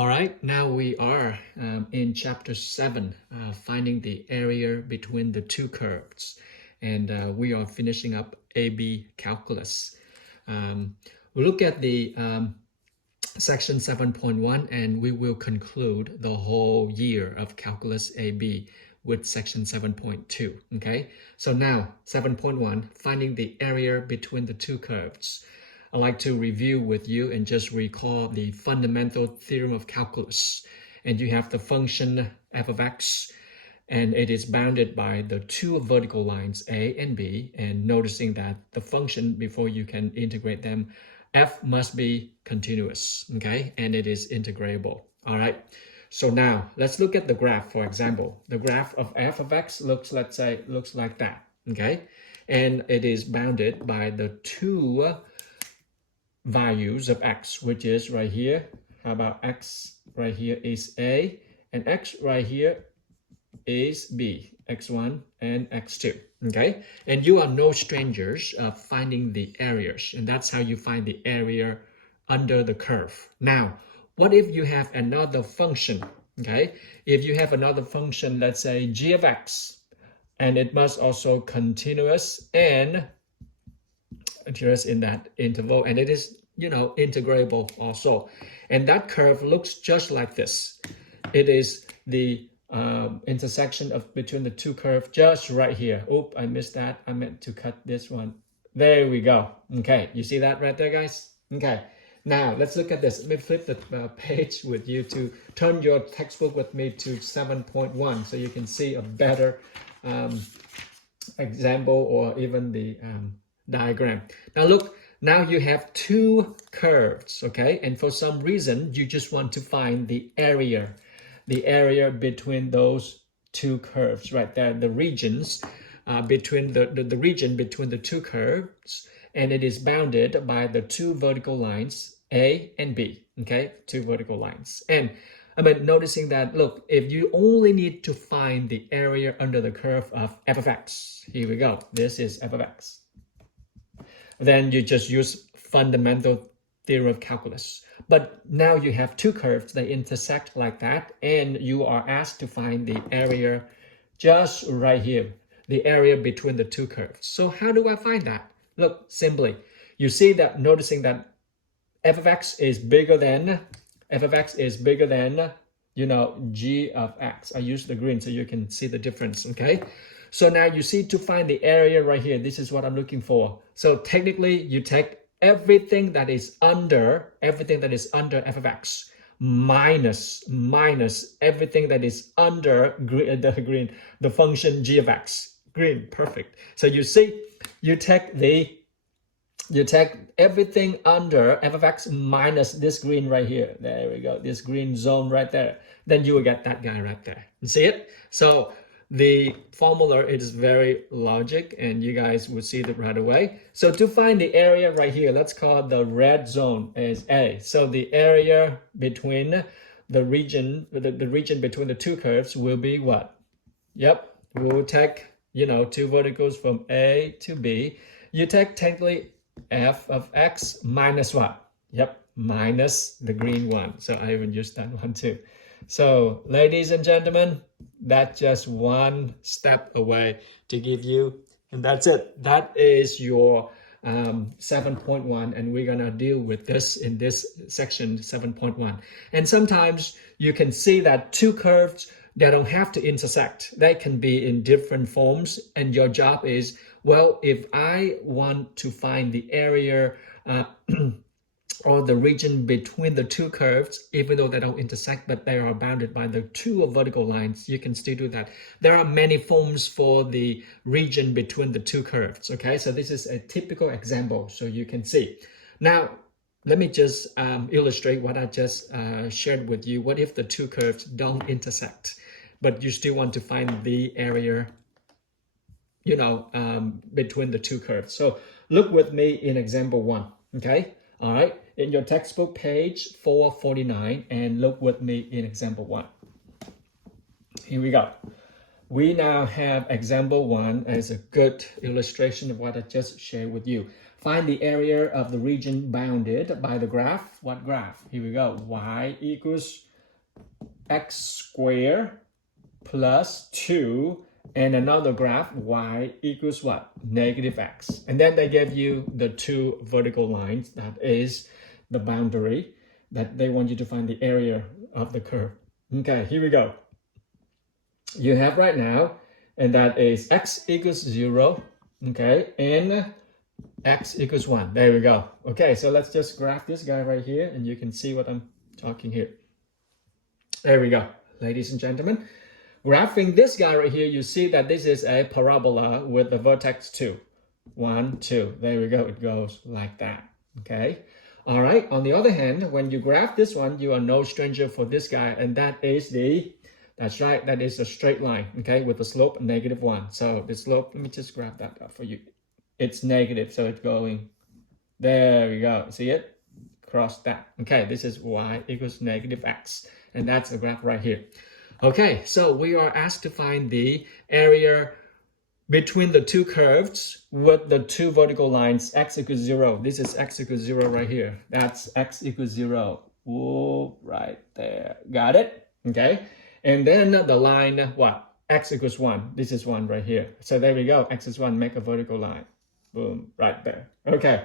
All right, now we are in chapter 7, finding the area between the two curves. And we are finishing up AB calculus. We'll look at the section 7.1 and we will conclude the whole year of calculus AB with section 7.2. Okay, so now 7.1, finding the area between the two curves. I'd like to review with you and just recall the fundamental theorem of calculus. And you have the function f of x, and it is bounded by the two vertical lines a and b. And noticing that the function, before you can integrate them, f must be continuous, okay? And it is integrable, all right? So now let's look at the graph, for example. The graph of f of x looks like that, okay? And it is bounded by the two values of x, which is right here. How about x right here is a, and x right here is b, x1 and x2, okay? And you are no strangers of finding the areas, and that's how you find the area under the curve. Now, what if you have another function, okay? If you have another function, let's say g of x, and it must also continuous and just in that interval, and it is, integrable also. And that curve looks just like this. It is the intersection between the two curves just right here. Oop, I missed that. I meant to cut this one. There we go. Okay, you see that right there, guys? Okay, now let's look at this. Let me flip the page with you to turn your textbook with me to 7.1 so you can see a better example or even the diagram. Now look, now you have two curves, okay? And for some reason, you just want to find the area between those two curves right there, the regions between the region between the two curves, and it is bounded by the two vertical lines, A and B, okay? Two vertical lines. And noticing that, look, if you only need to find the area under the curve of f of x, here we go, this is f of x, then you just use fundamental theorem of calculus. But now you have two curves that intersect like that, and you are asked to find the area just right here, the area between the two curves. So how do I find that? Look, simply, you see that, noticing that f of x is bigger than, g of x. I use the green so you can see the difference, okay? So now you see, to find the area right here, this is what I'm looking for. So technically, you take everything that is under f of x minus everything that is under the function g of x. Green, perfect. So you see, you take everything under f of x minus this green right here. There we go, this green zone right there. Then you will get that guy right there. You see it? So the formula is very logic, and you guys will see that right away. So to find the area right here, let's call the red zone as A. So the area between the region between the two curves will be what? Yep, we'll take, two verticals from A to B. You take technically f of x minus what? Yep, minus the green one. So I even use that one too. So ladies and gentlemen, that's just one step away to give you, and that's it. That is your 7.1, and we're gonna deal with this in this section 7.1. And sometimes you can see that two curves, they don't have to intersect. They can be in different forms, and your job is, well, if I want to find the area or the region between the two curves, even though they don't intersect, but they are bounded by the two vertical lines, you can still do that. There are many forms for the region between the two curves, okay? So this is a typical example, so you can see. Now, let me just illustrate what I just shared with you. What if the two curves don't intersect, but you still want to find the area, between the two curves? So look with me in example 1, okay? All right, in your textbook, page 449, and look with me in example 1. Here we go. We now have example 1 as a good illustration of what I just shared with you. Find the area of the region bounded by the graph. What graph? Here we go. Y equals x squared plus 2, and another graph y equals what? Negative x. And then they give you the two vertical lines, that is the boundary, that they want you to find the area of the curve. Okay, here we go. You have right now, and that is x equals 0, okay, and x equals 1. There we go. Okay, so let's just graph this guy right here, and you can see what I'm talking here. There we go, ladies and gentlemen. Graphing this guy right here, you see that this is a parabola with the vertex 2. 1, 2. There we go. It goes like that. Okay. All right. On the other hand, when you graph this one, you are no stranger for this guy, and that is that's right, that is a straight line, okay, with the slope -1. So the slope, let me just grab that up for you. It's negative, so it's going, there we go. See it? Cross that. Okay, this is y equals -x, and that's a graph right here. Okay, so we are asked to find the area between the two curves with the two vertical lines, x equals 0. This is x equals 0 right here. That's x equals 0. Whoa, right there. Got it? Okay. And then the line, what? X equals 1. This is 1 right here. So there we go. X is 1. Make a vertical line. Boom, right there. Okay.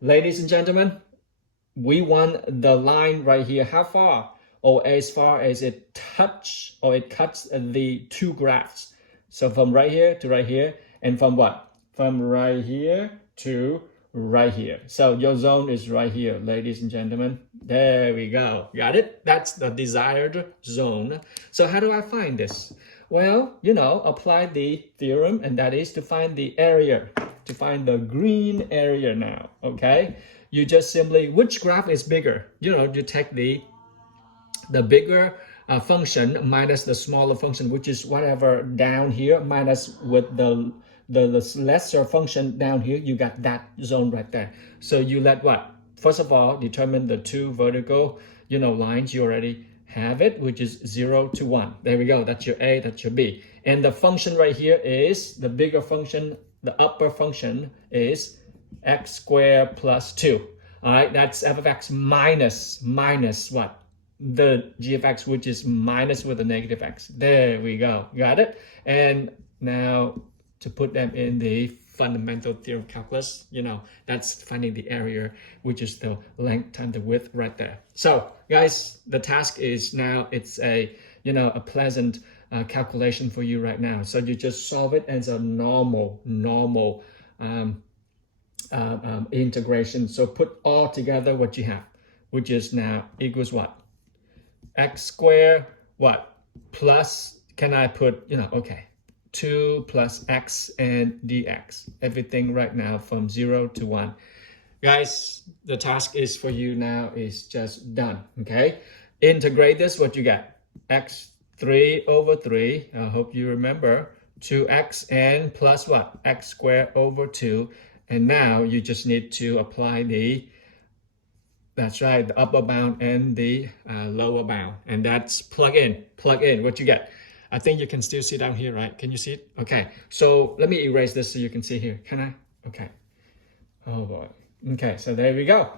Ladies and gentlemen, we want the line right here. How far? Or as far as it touch or it cuts the two graphs. So from right here to right here, and from what? From right here to right here. So your zone is right here, ladies and gentlemen. There we go. Got it? That's the desired zone. So how do I find this? Well, you know, apply the theorem, and that is to find the area, to find the green area now, okay? You just simply, which graph is bigger? You know, you take the bigger function minus the smaller function, which is whatever down here, minus with the lesser function down here, you got that zone right there. So you let what? First of all, determine the two vertical, you know, lines. You already have it, which is 0 to 1. There we go. That's your A, that's your B. And the function right here is the bigger function, the upper function is x squared plus 2. All right, that's f of x minus what? The g of x, which is minus with a negative x. There we go. Got it? And now to put them in the fundamental theorem calculus, you know, that's finding the area, which is the length times the width right there. So guys, the task is now, it's a, you know, a pleasant calculation for you right now. So you just solve it as a normal integration. So put all together what you have, which is now equals what? X squared, what? Plus, can I put, you know, okay, 2 plus x and dx. Everything right now from 0 to 1. Guys, the task is for you now is just done, okay? Integrate this, what you get? X 3 over 3, I hope you remember, 2x and plus what? X squared over 2. And now you just need to apply the, that's right, the upper bound and the lower bound. And that's plug in, what you get. I think you can still see down here, right? Can you see it? Okay, so let me erase this so you can see here. Can I? Okay. Oh boy. Okay, so there we go.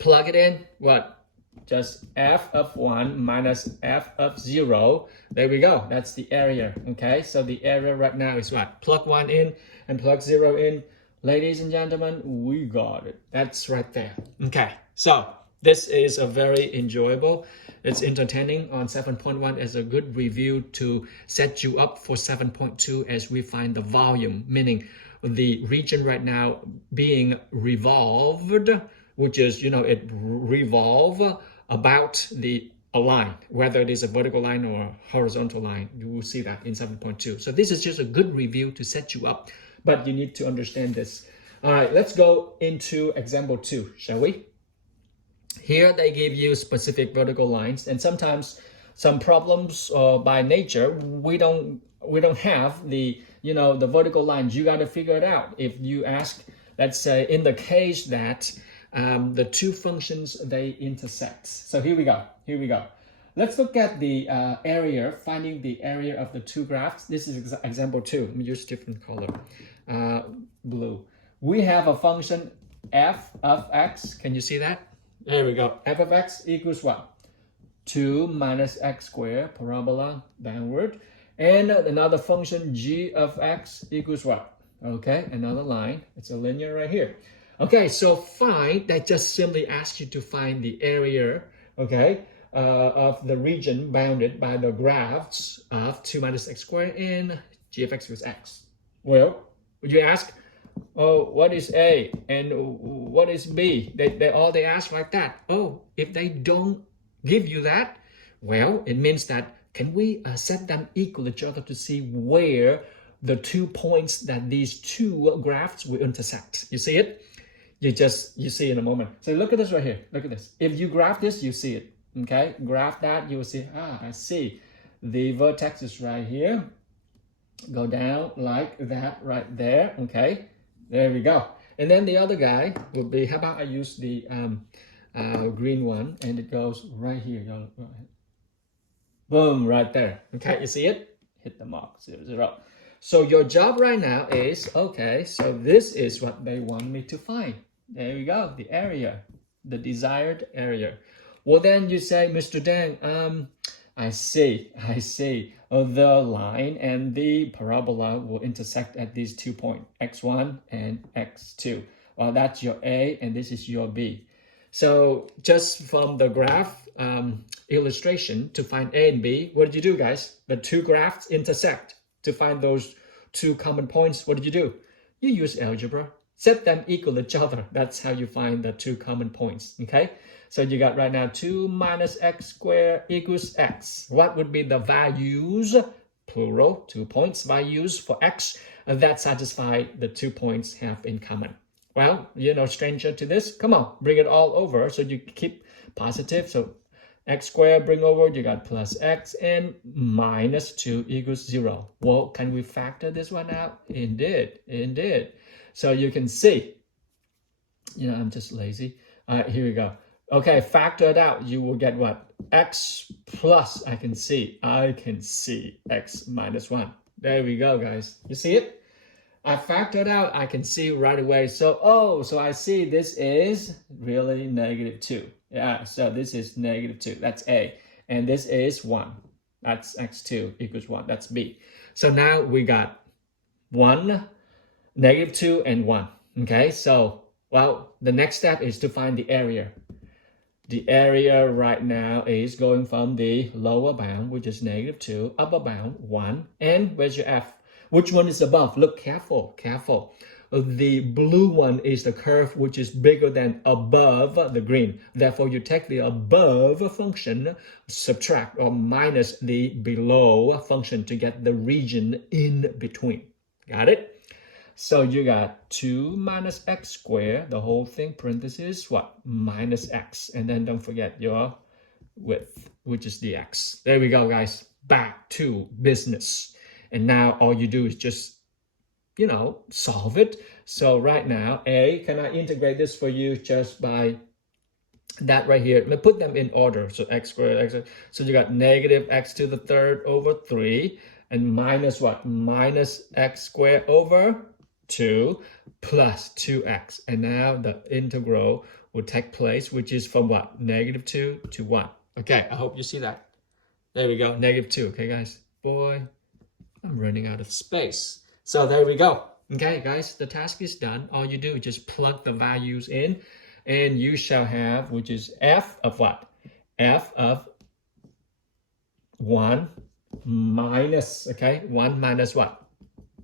Plug it in, what? Just f of 1 minus f of 0. There we go. That's the area, okay? So the area right now is what? Plug 1 in and plug 0 in. Ladies and gentlemen, we got it. That's right there. Okay, so this is a very enjoyable, it's entertaining on 7.1 as a good review to set you up for 7.2 as we find the volume, meaning the region right now being revolved, which is, you know, it revolve about a line, whether it is a vertical line or a horizontal line. You will see that in 7.2. So this is just a good review to set you up, but you need to understand this. All right, let's go into example 2, shall we? Here they give you specific vertical lines, and sometimes some problems by nature we don't have the, you know, the vertical lines. You got to figure it out. If you ask, let's say in the case that the two functions they intersect. So here we go. Let's look at the area, finding the area of the two graphs. This is example 2. Let me use different color, blue. We have a function f of x. Can you see that? There we go. F of x equals what? 2 minus x squared, parabola downward. And another function g of x equals what? Okay, another line. It's a linear right here. Okay, so find, that just simply asks you to find the area, okay, of the region bounded by the graphs of 2 minus x squared and g of x equals x. Well, would you ask, oh, what is A and what is B? They ask like that. Oh, if they don't give you that, well, it means that can we set them equal each other to see where the 2 points that these two graphs will intersect? You see it? You see in a moment. So look at this right here. Look at this. If you graph this, you see it. Okay, graph that, you will see, I see. The vertex is right here. Go down like that right there. Okay, there we go. And then the other guy would be, how about I use the green one, and it goes right here. Boom, right there. Okay, you see it? Hit the mark, 0, 0. So your job right now is, okay, so this is what they want me to find. There we go, the area, the desired area. Well, then you say, Mr. Deng, I see. The line and the parabola will intersect at these 2 points, x1 and x2. Well, that's your A, and this is your B. So just from the graph illustration to find A and B, what did you do, guys? The two graphs intersect. To find those two common points, what did you do? You use algebra. Set them equal each other. That's how you find the two common points, okay? So you got right now 2 minus x squared equals x. What would be the values, plural, 2 points, values for x that satisfy the 2 points have in common? Well, you're no stranger to this. Come on, bring it all over so you keep positive. So x squared bring over, you got plus x, and minus 2 equals 0. Well, can we factor this one out? Indeed. So you can see, I'm just lazy. All right, here we go. Okay, factor it out. You will get what? X plus, I can see x minus 1. There we go, guys. You see it? I factored out, I can see right away. So, so I see this is really -2. Yeah, so this is -2. That's A. And this is 1. That's x2 equals 1. That's B. So now we got 1, -2, and 1. Okay, so, well, the next step is to find the area. The area right now is going from the lower bound, which is -2, upper bound, 1. And where's your F? Which one is above? Look, careful. The blue one is the curve which is bigger than above the green. Therefore, you take the above function, subtract or minus the below function to get the region in between. Got it? So you got 2 minus x squared, the whole thing, parentheses, what? Minus x. And then don't forget your width, which is the x. There we go, guys. Back to business. And now all you do is just, solve it. So right now, A, can I integrate this for you just by that right here? Let me put them in order. So x squared, x squared. So you got negative x to the third over 3. And minus what? Minus x squared over 2 plus 2x. And now the integral will take place, which is from what? -2 to 1. Okay, I hope you see that. There we go, -2. Okay, guys? Boy, I'm running out of space. So there we go. Okay, guys, the task is done. All you do is just plug the values in, and you shall have, which is f of what? F of 1 minus, 1 minus what?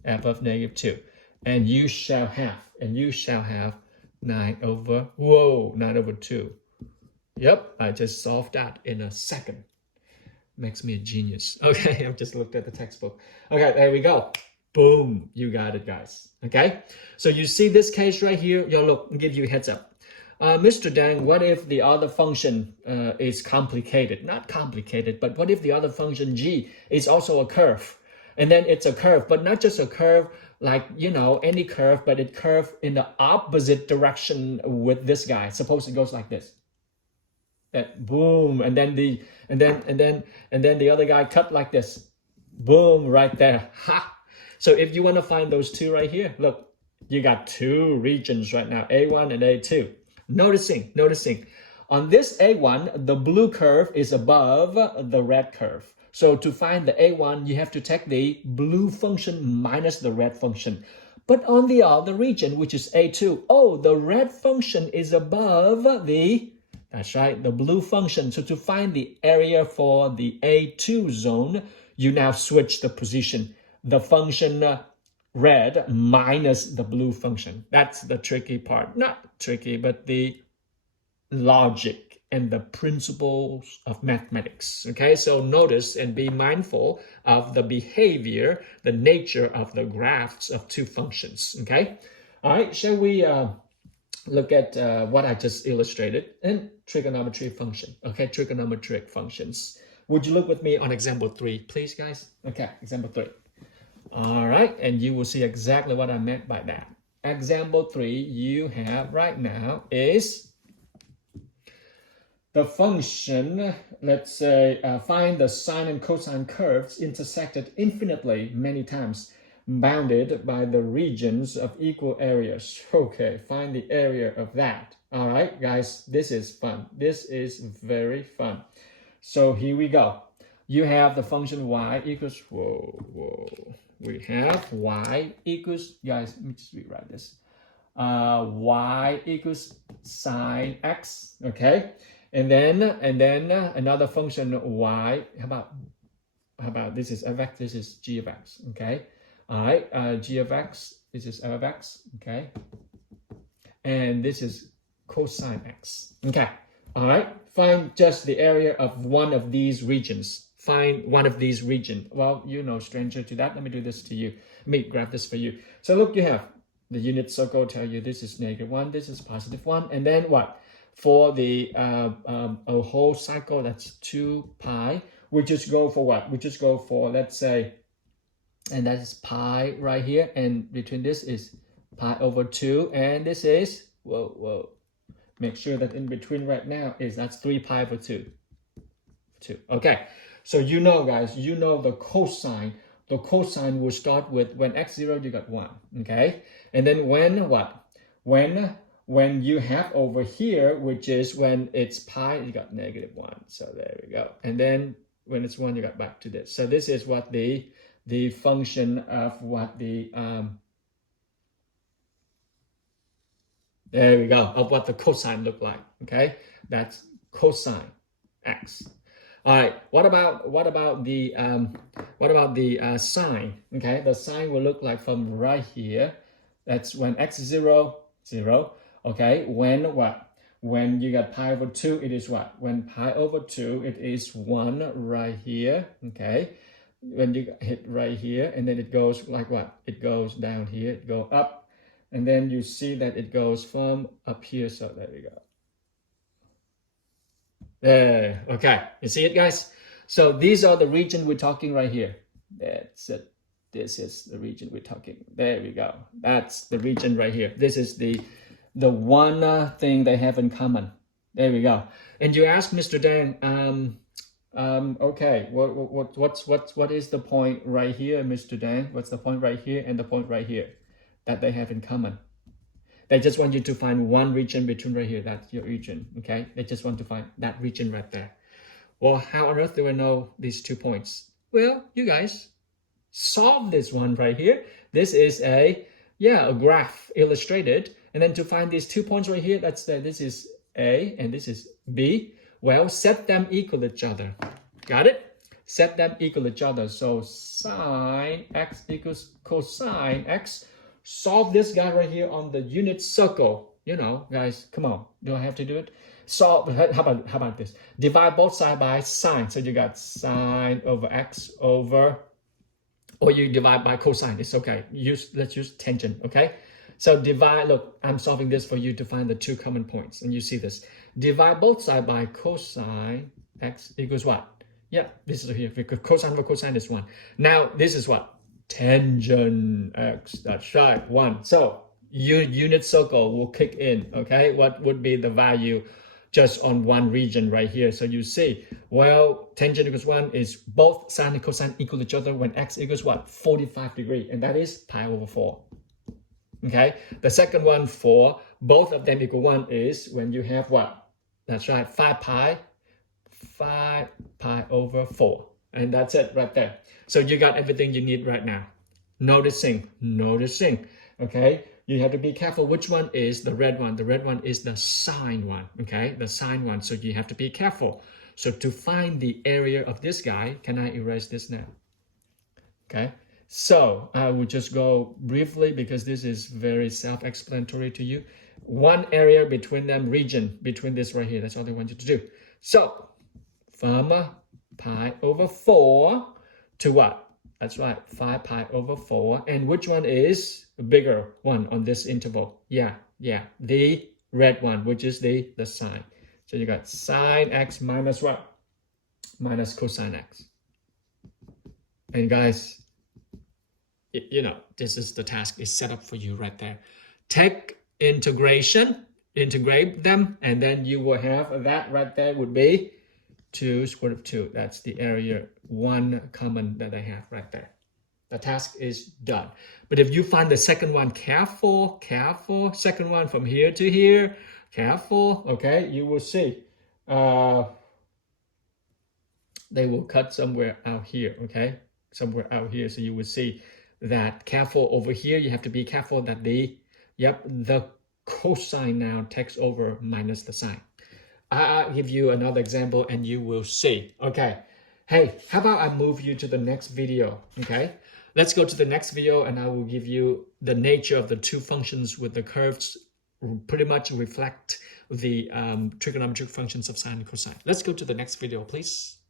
F of -2. And you shall have 9 over 2. Yep, I just solved that in a second. Makes me a genius. Okay, I've just looked at the textbook. Okay, there we go. Boom, you got it, guys. Okay, so you see this case right here. Look, I'll give you a heads up. Mr. Deng, what if the other function is complicated? Not complicated, but what if the other function g is also a curve? And then it's a curve, but not just a curve like, any curve, but it curves in the opposite direction with this guy. Suppose it goes like this. That boom, and then the other guy cut like this. Boom, right there. Ha! So if you want to find those two right here, look, you got two regions right now, A1 and A2. Noticing, on this A1, the blue curve is above the red curve. So to find the A1, you have to take the blue function minus the red function. But on the other region, which is A2, oh, the red function is above the, that's right, the blue function. So to find the area for the A2 zone, you now switch the position. The function red minus the blue function. That's the tricky part. Not tricky, but the logic and the principles of mathematics. Okay, so notice and be mindful of the behavior, the nature of the graphs of two functions. Okay, all right, shall we look at what I just illustrated in trigonometry function? Okay, trigonometric functions. Would you look with me on example 3, please, guys? Okay, example 3. All right, and you will see exactly what I meant by that. Example 3 you have right now is the function, let's say, find the sine and cosine curves intersected infinitely many times, bounded by the regions of equal areas. Okay, find the area of that. All right, guys, this is fun. This is very fun. So here we go. You have the function y equals, we have y equals, guys, let me just rewrite this. Y equals sine x, okay? And then another function y. How about this is f of x, this is g of x, okay? All right, g of x, this is f of x, okay? And this is cosine x, okay? All right, find just the area of one of these regions. Find one of these regions. Well, you know, stranger to that, let me do this to you. Let me grab this for you. So look, you have the unit circle tell you this is -1, this is +1, and then what? For the a whole cycle, that's 2 pi. We just go for what? We just go for, let's say, and that is pi right here, and between this is pi over 2, and this is, make sure that in between right now is, that's 3 pi over 2. Okay, so you know, guys, you know the cosine. The cosine will start with, when x0, you got 1, okay? And then when what? When you have over here, which is when it's pi, you got -1. So there we go. And then when it's 1, you got back to this. So this is what the function of what the, there we go, of what the cosine look like, okay? That's cosine x. All right, what about the sine? Okay, the sine will look like from right here. That's when x is 0, 0. Okay, when what? When you got pi over 2, it is what? When pi over 2, it is 1 right here. Okay, when you hit right here, and then it goes like what? It goes down here, it go up, and then you see that it goes from up here. So there we go. There, okay, you see it, guys? So these are the region we're talking right here. That's it. This is the region we're talking. There we go. That's the region right here. This is the one thing they have in common. There we go. And you ask Mr. Dan, okay, what is the point right here, Mr. Dan? What's the point right here and the point right here that they have in common? They just want you to find one region between right here. That's your region, okay? They just want to find that region right there. Well, how on earth do I know these 2 points? Well, you guys solve this one right here. This is a graph illustrated. And then to find these 2 points right here, this is A and this is B. Well, set them equal each other. Got it? Set them equal each other. So sine x equals cosine x. Solve this guy right here on the unit circle. You know, guys, come on. Do I have to do it? Solve, how about this? Divide both sides by sine. So you got sine over x over, or you divide by cosine. It's okay. Let's use tangent, okay? So divide, look, I'm solving this for you to find the 2 common points. And you see this. Divide both sides by cosine x equals what? Yeah, this is here. Because cosine over cosine is 1. Now, this is what? Tangent x, that's right, 1. So your unit circle will kick in, okay? What would be the value just on one region right here? So you see, well, tangent equals 1 is both sine and cosine equal each other when x equals what? 45 degrees, and that is pi over 4. Okay, the second one for both of them equal 1 is when you have what? That's right, 5 pi over 4. And that's it right there. So you got everything you need right now. Noticing, okay? You have to be careful which one is the red one. The red one is the sine one, okay? The sine one, so you have to be careful. So to find the area of this guy, can I erase this now? Okay, so I will just go briefly because this is very self-explanatory to you. One area between them, region between this right here, that's all they want you to do. So from pi over 4 to what? That's right, 5 pi over 4. And which one is the bigger one on this interval? Yeah, the red one, which is the sine. So you got sine x minus what? Minus cosine x. And guys, you know, this is the task is set up for you right there. Take integration, integrate them, and then you will have that right there would be 2 square root of 2. That's the area, one common that I have right there. The task is done. But if you find the second one, careful, second one from here to here, careful, okay, you will see. They will cut somewhere out here, okay? Somewhere out here, so you will see that careful over here. You have to be careful that the cosine now takes over minus the sine. I'll give you another example and you will see. Okay, hey, how about I move you to the next video, okay? Let's go to the next video and I will give you the nature of the two functions with the curves pretty much reflect the trigonometric functions of sine and cosine. Let's go to the next video, please.